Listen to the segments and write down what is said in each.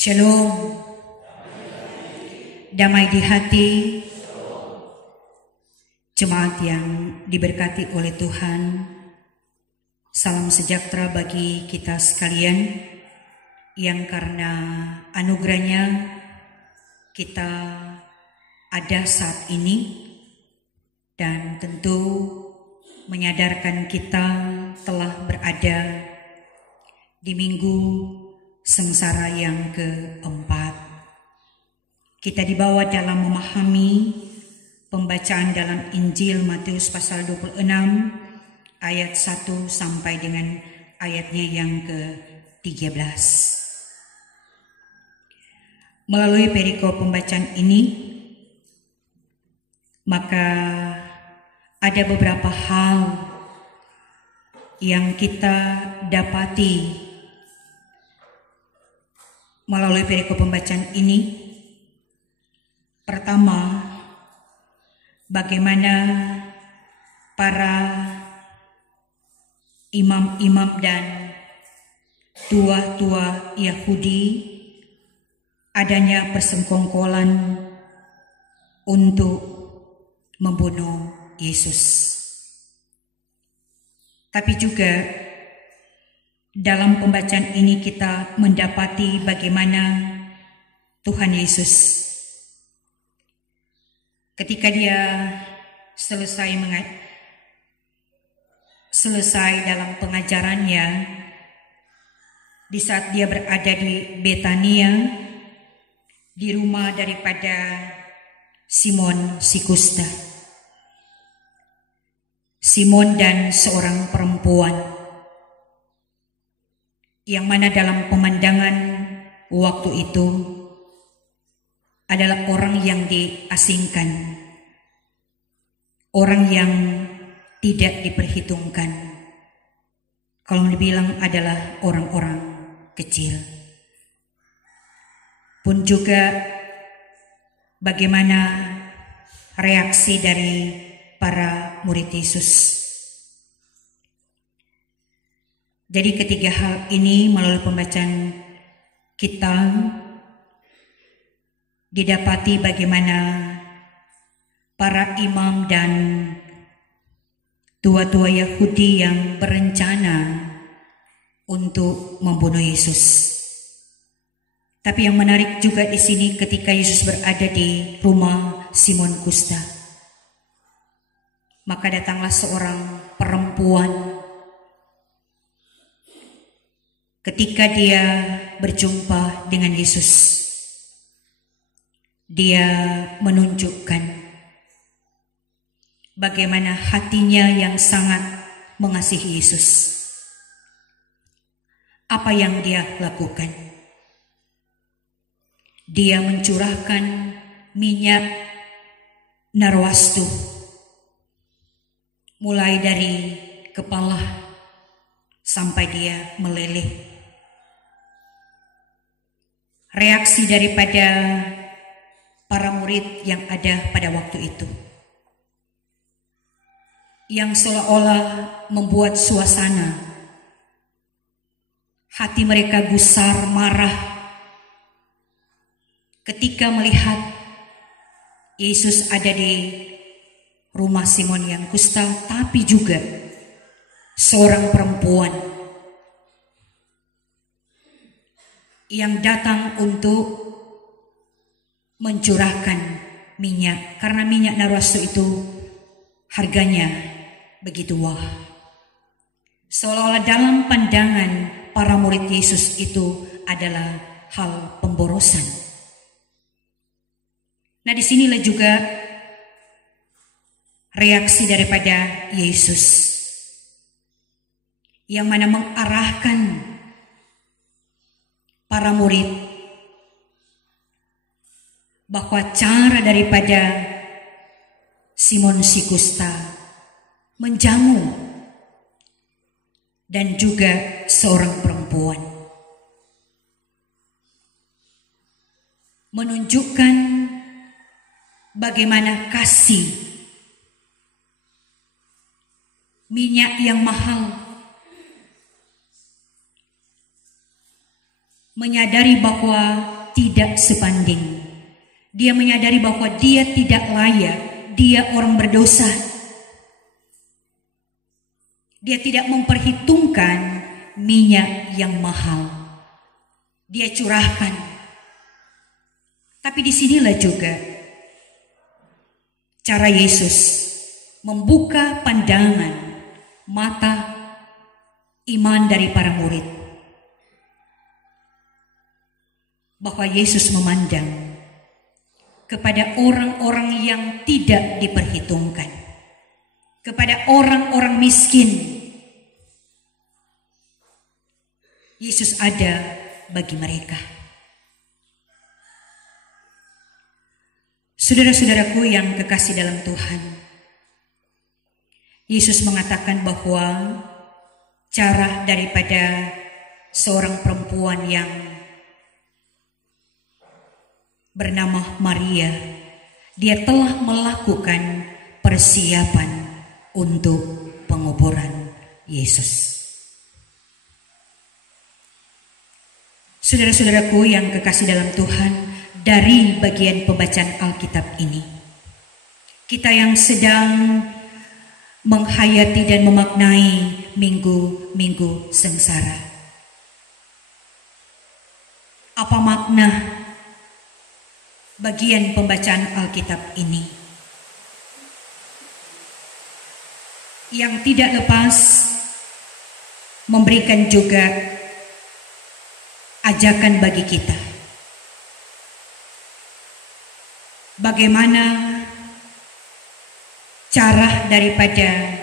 Shalom, damai di hati, jemaat yang diberkati oleh Tuhan. Salam sejahtera bagi kita sekalian yang karena anugerahnya kita ada saat ini, dan tentu menyadarkan kita telah berada di minggu sengsara yang keempat. Kita dibawa dalam memahami pembacaan dalam Injil Matius pasal 26 ayat 1 sampai dengan ayatnya yang ke-13. Melalui perikop pembacaan ini, maka ada beberapa hal yang kita dapati melalui perikop pembacaan ini. Pertama, bagaimana para imam-imam dan tua-tua Yahudi adanya persekongkolan untuk membunuh Yesus. Tapi juga dalam pembacaan ini kita mendapati bagaimana Tuhan Yesus ketika dia selesai dalam pengajarannya, di saat dia berada di Betania, di rumah daripada Simon si Kusta. Simon dan seorang perempuan yang mana dalam pemandangan waktu itu adalah orang yang diasingkan, orang yang tidak diperhitungkan. Kalau dibilang adalah orang-orang kecil. Pun juga bagaimana reaksi dari para murid Yesus. Jadi ketiga hal ini melalui pembacaan kita didapati bagaimana para imam dan tua-tua Yahudi yang berencana untuk membunuh Yesus. Tapi yang menarik juga di sini ketika Yesus berada di rumah Simon Kusta, maka datanglah seorang perempuan. Ketika dia berjumpa dengan Yesus, dia menunjukkan bagaimana hatinya yang sangat mengasihi Yesus. Apa yang dia lakukan? Dia mencurahkan minyak narwastu mulai dari kepala sampai dia meleleh. Reaksi daripada para murid yang ada pada waktu itu, yang seolah-olah membuat suasana hati mereka gusar, marah ketika melihat Yesus ada di rumah Simon yang kusta, tapi juga seorang perempuan yang datang untuk mencurahkan minyak, karena minyak narwastu itu harganya begitu wah. Seolah-olah dalam pandangan para murid Yesus itu adalah hal pemborosan. Nah, disinilah juga reaksi daripada Yesus yang mana mengarahkan para murid bahwa cara daripada Simon si Kusta menjamu dan juga seorang perempuan menunjukkan bagaimana kasih minyak yang mahal menyadari bahwa tidak sebanding. Dia menyadari bahwa dia tidak layak, dia orang berdosa. Dia tidak memperhitungkan minyak yang mahal. Dia curahkan. Tapi disinilah juga cara Yesus membuka pandangan mata iman dari para murid, bahwa Yesus memandang kepada orang-orang yang tidak diperhitungkan, kepada orang-orang miskin. Yesus ada bagi mereka. Saudara-saudaraku yang kekasih dalam Tuhan, Yesus mengatakan bahwa cara daripada seorang perempuan yang bernama Maria, dia telah melakukan persiapan untuk penguburan Yesus. Saudara-saudaraku yang kekasih dalam Tuhan, dari bagian pembacaan Alkitab ini, kita yang sedang menghayati dan memaknai minggu-minggu sengsara, apa makna bagian pembacaan Alkitab ini? Yang tidak lepas memberikan juga ajakan bagi kita, bagaimana cara daripada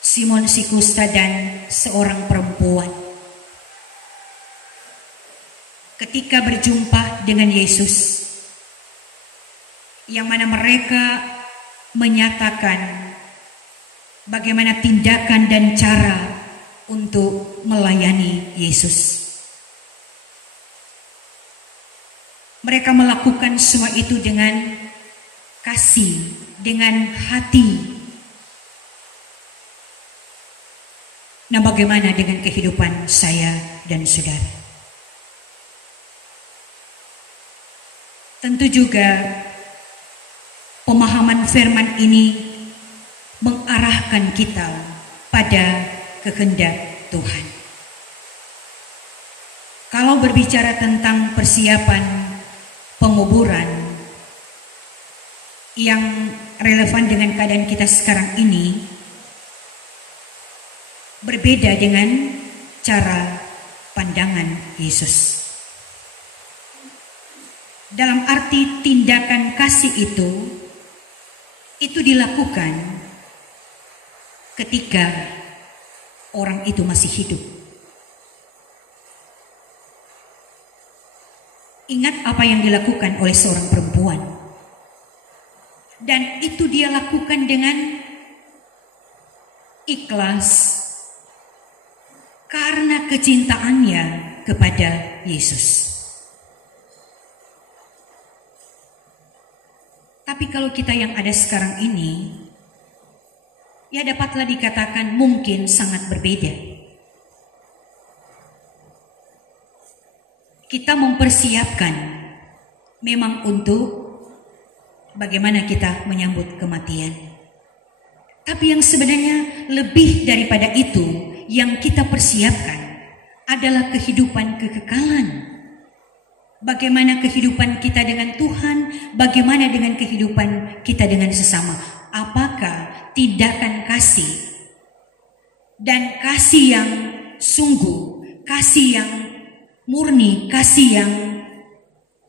Simon si Kusta dan seorang perempuan ketika berjumpa dengan Yesus, yang mana mereka menyatakan bagaimana tindakan dan cara untuk melayani Yesus. Mereka melakukan semua itu dengan kasih, dengan hati. Nah, bagaimana dengan kehidupan saya dan saudara? Tentu juga pemahaman firman ini mengarahkan kita pada kehendak Tuhan. Kalau berbicara tentang persiapan penguburan yang relevan dengan keadaan kita sekarang ini, berbeda dengan cara pandangan Yesus. Dalam arti tindakan kasih itu dilakukan ketika orang itu masih hidup. Ingat apa yang dilakukan oleh seorang perempuan, dan itu dia lakukan dengan ikhlas karena kecintaannya kepada Yesus. Tapi kalau kita yang ada sekarang ini, ya dapatlah dikatakan mungkin sangat berbeda. Kita mempersiapkan memang untuk bagaimana kita menyambut kematian. Tapi yang sebenarnya lebih daripada itu, yang kita persiapkan adalah kehidupan kekekalan. Bagaimana kehidupan kita dengan Tuhan, bagaimana dengan kehidupan kita dengan sesama. Apakah tindakan kasih dan kasih yang sungguh, kasih yang murni, kasih yang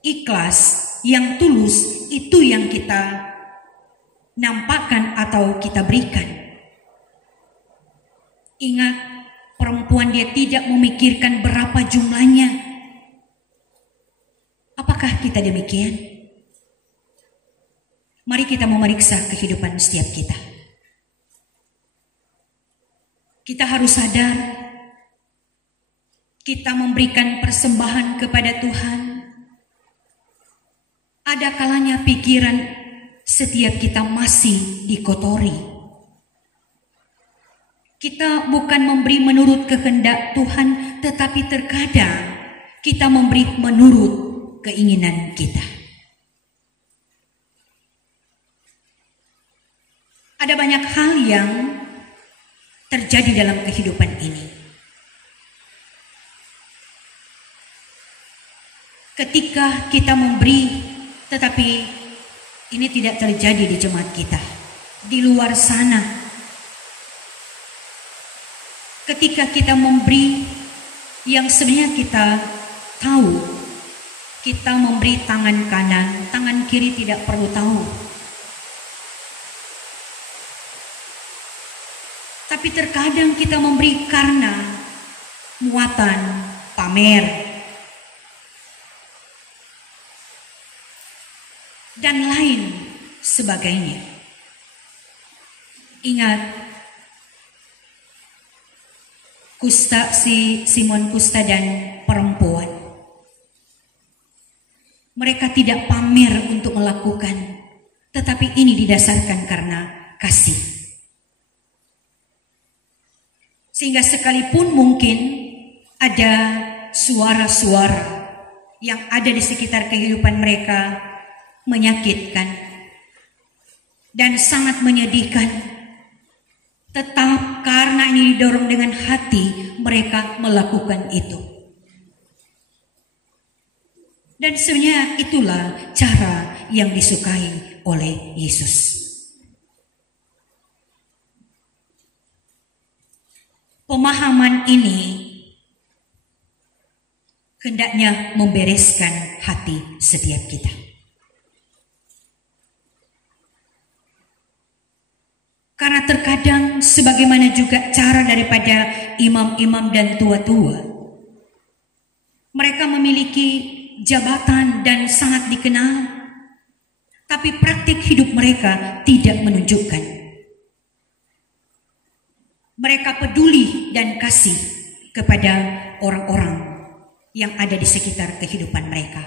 ikhlas, yang tulus, itu yang kita nampakkan atau kita berikan. Ingat, perempuan dia tidak memikirkan berapa jumlahnya. Apakah kita demikian? Mari kita memeriksa kehidupan setiap kita. Kita harus sadar, kita memberikan persembahan kepada Tuhan. Ada kalanya pikiran setiap kita masih dikotori. Kita bukan memberi menurut kehendak Tuhan, tetapi terkadang kita memberi menurut keinginan kita. Ada banyak hal yang terjadi dalam kehidupan ini. Ketika kita memberi, tetapi ini tidak terjadi di jemaat kita. Di luar sana, ketika kita memberi yang sebenarnya kita tahu, kita memberi tangan kanan, tangan kiri tidak perlu tahu. Tapi terkadang kita memberi karena muatan, pamer, dan lain sebagainya. Ingat, Simon Kusta dan perempuan. Mereka tidak pamer untuk melakukan, tetapi ini didasarkan karena kasih. Sehingga sekalipun mungkin ada suara-suara yang ada di sekitar kehidupan mereka menyakitkan dan sangat menyedihkan, tetap karena ini didorong dengan hati, mereka melakukan itu. Dan sebenarnya itulah cara yang disukai oleh Yesus. Pemahaman ini hendaknya membereskan hati setiap kita. Karena terkadang sebagaimana juga cara daripada imam-imam dan tua-tua, mereka memiliki jabatan dan sangat dikenal, tapi praktik hidup mereka tidak menunjukkan. Mereka peduli dan kasih kepada orang-orang yang ada di sekitar kehidupan mereka.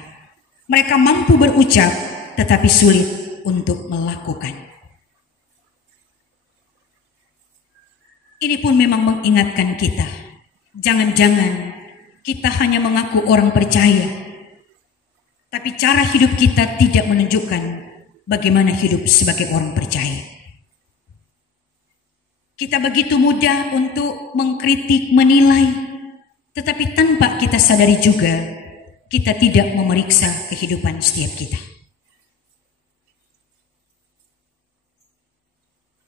Mereka mampu berucap tetapi sulit untuk melakukan. Ini pun memang mengingatkan kita. Jangan-jangan kita hanya mengaku orang percaya, tapi cara hidup kita tidak menunjukkan bagaimana hidup sebagai orang percaya. Kita begitu mudah untuk mengkritik, menilai, tetapi tanpa kita sadari juga, kita tidak memeriksa kehidupan setiap kita.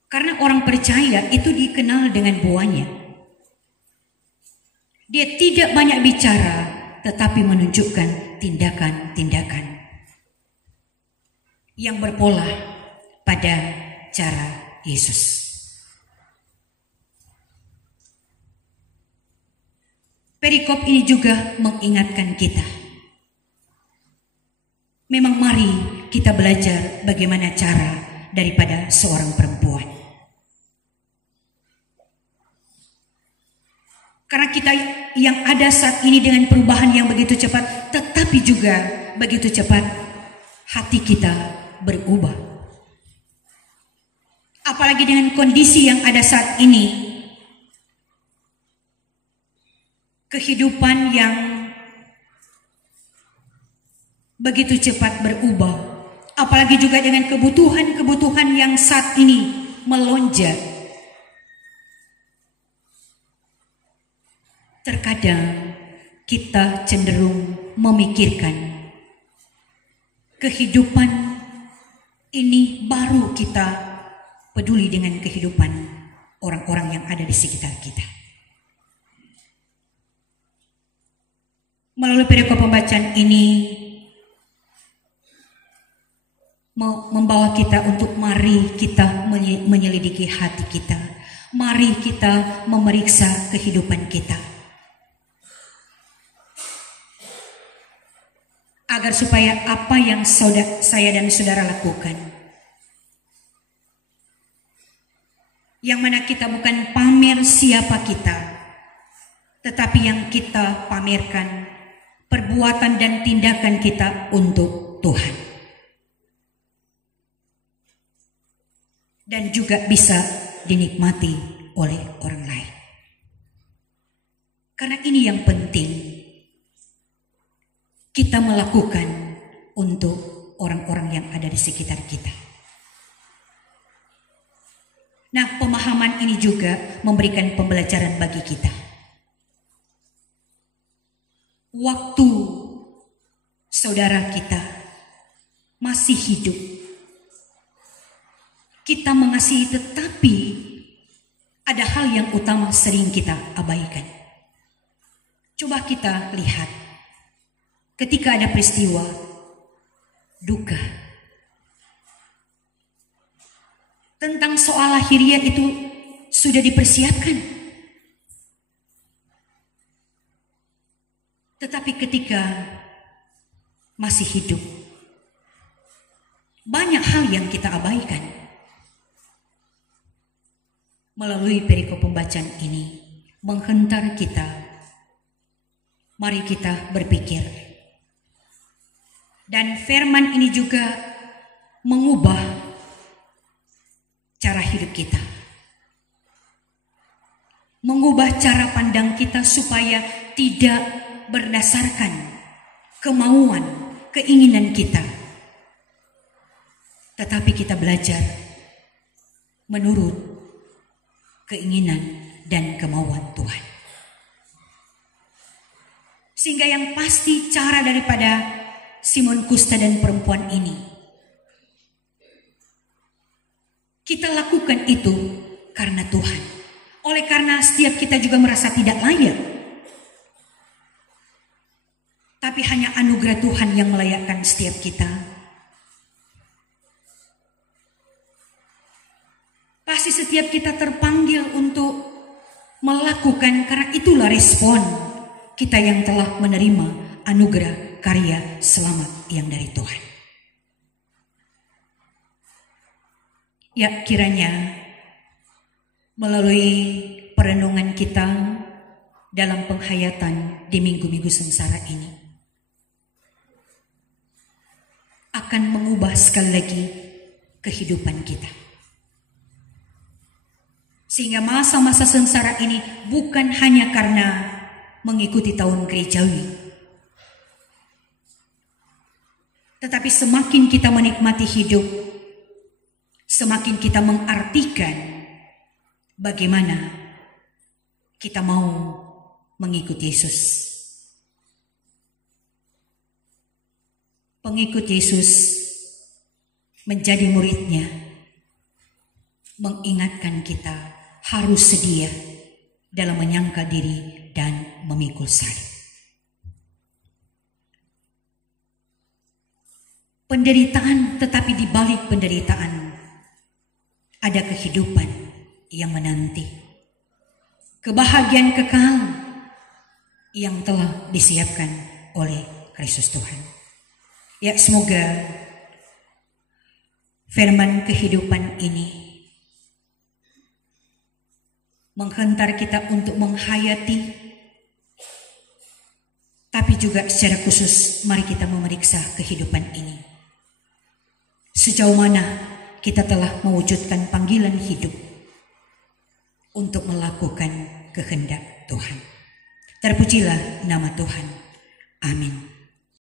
Karena orang percaya itu dikenal dengan buahnya. Dia tidak banyak bicara, tetapi menunjukkan tindakan-tindakan yang berpola pada cara Yesus. Perikop ini juga mengingatkan kita. Memang mari kita belajar bagaimana cara daripada seorang perempuan. Karena kita yang ada saat ini dengan perubahan yang begitu cepat, tetapi juga begitu cepat hati kita berubah. Apalagi dengan kondisi yang ada saat ini, kehidupan yang begitu cepat berubah, apalagi juga dengan kebutuhan-kebutuhan yang saat ini melonjak. Terkadang kita cenderung memikirkan kehidupan ini baru kita peduli dengan kehidupan orang-orang yang ada di sekitar kita. Melalui perikop pembacaan ini membawa kita untuk mari kita menyelidiki hati kita. Mari kita memeriksa kehidupan kita. Agar supaya apa yang saya dan saudara lakukan, yang mana kita bukan pamer siapa kita, tetapi yang kita pamerkan perbuatan dan tindakan kita untuk Tuhan. Dan juga bisa dinikmati oleh orang lain. Karena ini yang penting kita melakukan untuk orang-orang yang ada di sekitar kita. Nah, pemahaman ini juga memberikan pembelajaran bagi kita. Waktu saudara kita masih hidup, kita mengasihi, tetapi ada hal yang utama sering kita abaikan. Coba kita lihat ketika ada peristiwa duka. Tentang soal lahiriah itu sudah dipersiapkan. Tetapi ketika masih hidup, banyak hal yang kita abaikan. Melalui perikop pembacaan ini menghentar kita, mari kita berpikir. Dan firman ini juga mengubah cara hidup kita. Mengubah cara pandang kita supaya tidak berdasarkan kemauan, keinginan kita. Tetapi kita belajar menurut keinginan dan kemauan Tuhan. Sehingga yang pasti cara daripada Simon Kusta dan perempuan ini, kita lakukan itu karena Tuhan. Oleh karena setiap kita juga merasa tidak layak. Tapi hanya anugerah Tuhan yang melayakkan setiap kita. Pasti setiap kita terpanggil untuk melakukan, karena itulah respon kita yang telah menerima anugerah karya selamat yang dari Tuhan. Ya, kiranya melalui perenungan kita dalam penghayatan di minggu-minggu sengsara ini akan mengubah sekali lagi kehidupan kita. Sehingga masa-masa sengsara ini bukan hanya karena mengikuti tahun gerejawi, tetapi semakin kita menikmati hidup, semakin kita mengartikan bagaimana kita mau mengikuti Yesus. Pengikut Yesus menjadi muridnya mengingatkan kita harus sedia dalam menyangka diri dan memikul salib. Penderitaan, tetapi di balik penderitaan ada kehidupan yang menanti. Kebahagiaan kekal yang telah disiapkan oleh Kristus Tuhan. Ya, semoga firman kehidupan ini menghentar kita untuk menghayati, tapi juga secara khusus mari kita memeriksa kehidupan ini. Sejauh mana kita telah mewujudkan panggilan hidup untuk melakukan kehendak Tuhan. Terpujilah nama Tuhan. Amin.